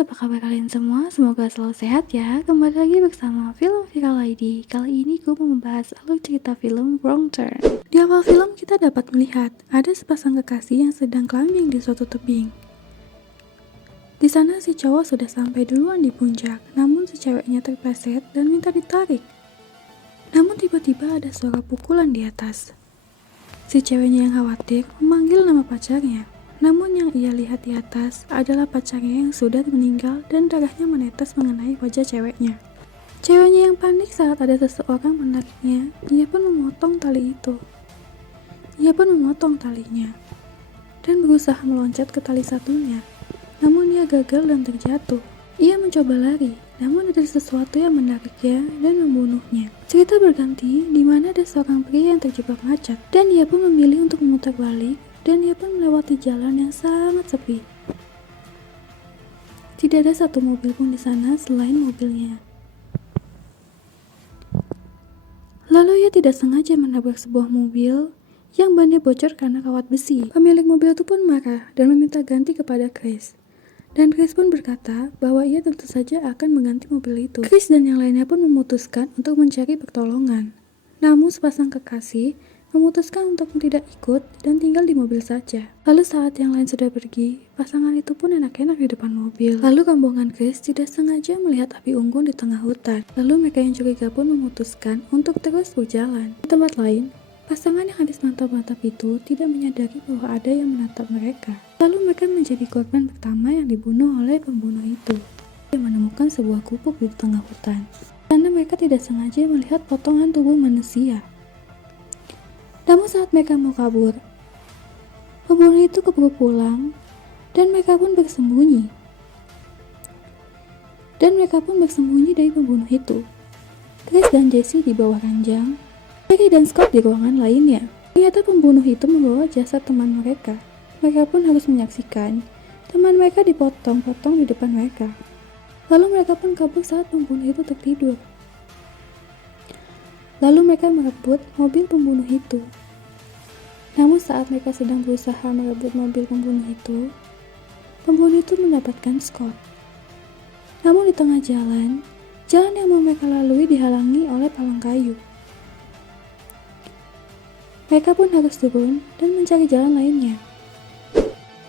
apa kabar kalian semua? Semoga selalu sehat ya. Kembali lagi bersama Film Viral ID. Kali ini gue mau membahas alur cerita film Wrong Turn. Di awal film kita dapat melihat ada sepasang kekasih yang sedang climbing di suatu tebing. Di sana si cowok sudah sampai duluan di puncak, namun si ceweknya terpleset dan minta ditarik. Namun tiba-tiba ada suara pukulan di atas. Si ceweknya yang khawatir memanggil nama pacarnya. Namun yang ia lihat di atas adalah pacarnya yang sudah meninggal dan darahnya menetes mengenai wajah ceweknya. Ceweknya yang panik saat ada seseorang menariknya, ia pun memotong tali itu. Ia pun memotong talinya dan berusaha meloncat ke tali satunya. Namun ia gagal dan terjatuh. Ia mencoba lari, namun ada sesuatu yang menariknya dan membunuhnya. Cerita berganti di mana ada seorang pria yang terjebak macet dan ia pun memilih untuk memutar balik. Dan ia pun melewati jalan yang sangat sepi. Tidak ada satu mobil pun di sana selain mobilnya. Lalu ia tidak sengaja menabrak sebuah mobil yang bannya bocor karena kawat besi. Pemilik mobil itu pun marah dan meminta ganti kepada Chris. Dan Chris pun berkata bahwa ia tentu saja akan mengganti mobil itu. Chris dan yang lainnya pun memutuskan untuk mencari pertolongan. Namun sepasang kekasih memutuskan untuk tidak ikut dan tinggal di mobil saja. Lalu saat yang lain sudah pergi, pasangan itu pun enak-enak di depan mobil. Lalu rombongan Chris tidak sengaja melihat api unggun di tengah hutan. Lalu mereka yang curiga pun memutuskan untuk terus berjalan. Di tempat lain, pasangan yang habis mantap-mantap itu tidak menyadari bahwa ada yang menatap mereka. Lalu mereka menjadi korban pertama yang dibunuh oleh pembunuh itu. Dia menemukan sebuah gubuk di tengah hutan. Karena mereka tidak sengaja melihat potongan tubuh manusia. Namun saat mereka mau kabur, pembunuh itu keburu pulang dan mereka pun bersembunyi. Dari pembunuh itu. Chris dan Jesse di bawah ranjang, Harry dan Scott di ruangan lainnya. Ternyata pembunuh itu membawa jasad teman mereka. Mereka pun harus menyaksikan teman mereka dipotong-potong di depan mereka. Lalu mereka pun kabur saat pembunuh itu tertidur. Lalu mereka merebut mobil pembunuh itu. Namun saat mereka sedang berusaha merebut mobil pembunuh itu mendapatkan Scott. Namun di tengah jalan yang mau mereka lalui dihalangi oleh palang kayu. Mereka pun harus turun dan mencari jalan lainnya.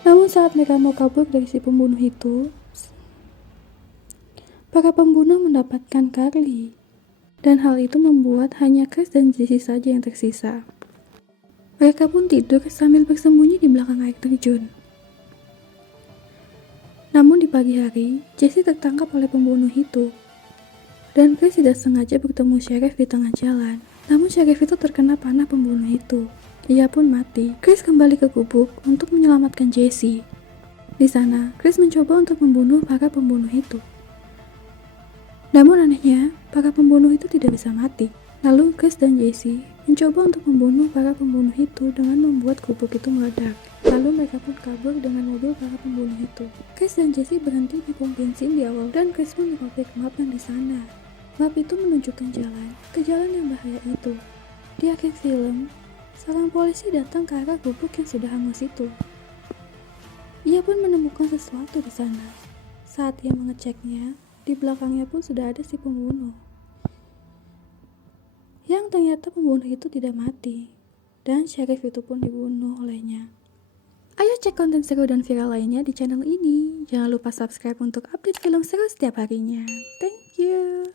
Namun saat mereka mau kabur dari si pembunuh itu, para pembunuh mendapatkan Carly. Dan hal itu membuat hanya Chris dan Jesse saja yang tersisa. Mereka pun tidur sambil bersembunyi di belakang air terjun. Namun di pagi hari, Jesse tertangkap oleh pembunuh itu. Dan Chris tidak sengaja bertemu Sheriff di tengah jalan. Namun Sheriff itu terkena panah pembunuh itu. Ia pun mati. Chris kembali ke gubuk untuk menyelamatkan Jesse. Di sana, Chris mencoba untuk membunuh para pembunuh itu. Namun anehnya, para pembunuh itu tidak bisa mati. Lalu Chris dan Jesse mencoba untuk membunuh para pembunuh itu dengan membuat gubuk itu meledak. Lalu mereka pun kabur dengan mobil para pembunuh itu. Chris dan Jesse berhenti di pom bensin di awal dan Chris pun merobek map yang di sana. Map itu menunjukkan jalan ke jalan yang bahaya itu. Di akhir film, seorang polisi datang ke arah gubuk yang sudah hangus itu. Ia pun menemukan sesuatu di sana. Saat ia mengeceknya, di belakangnya pun sudah ada si pembunuh. Yang ternyata pembunuh itu tidak mati. Dan Sheriff itu pun dibunuh olehnya. Ayo cek konten seru dan viral lainnya di channel ini. Jangan lupa subscribe untuk update film seru setiap harinya. Thank you.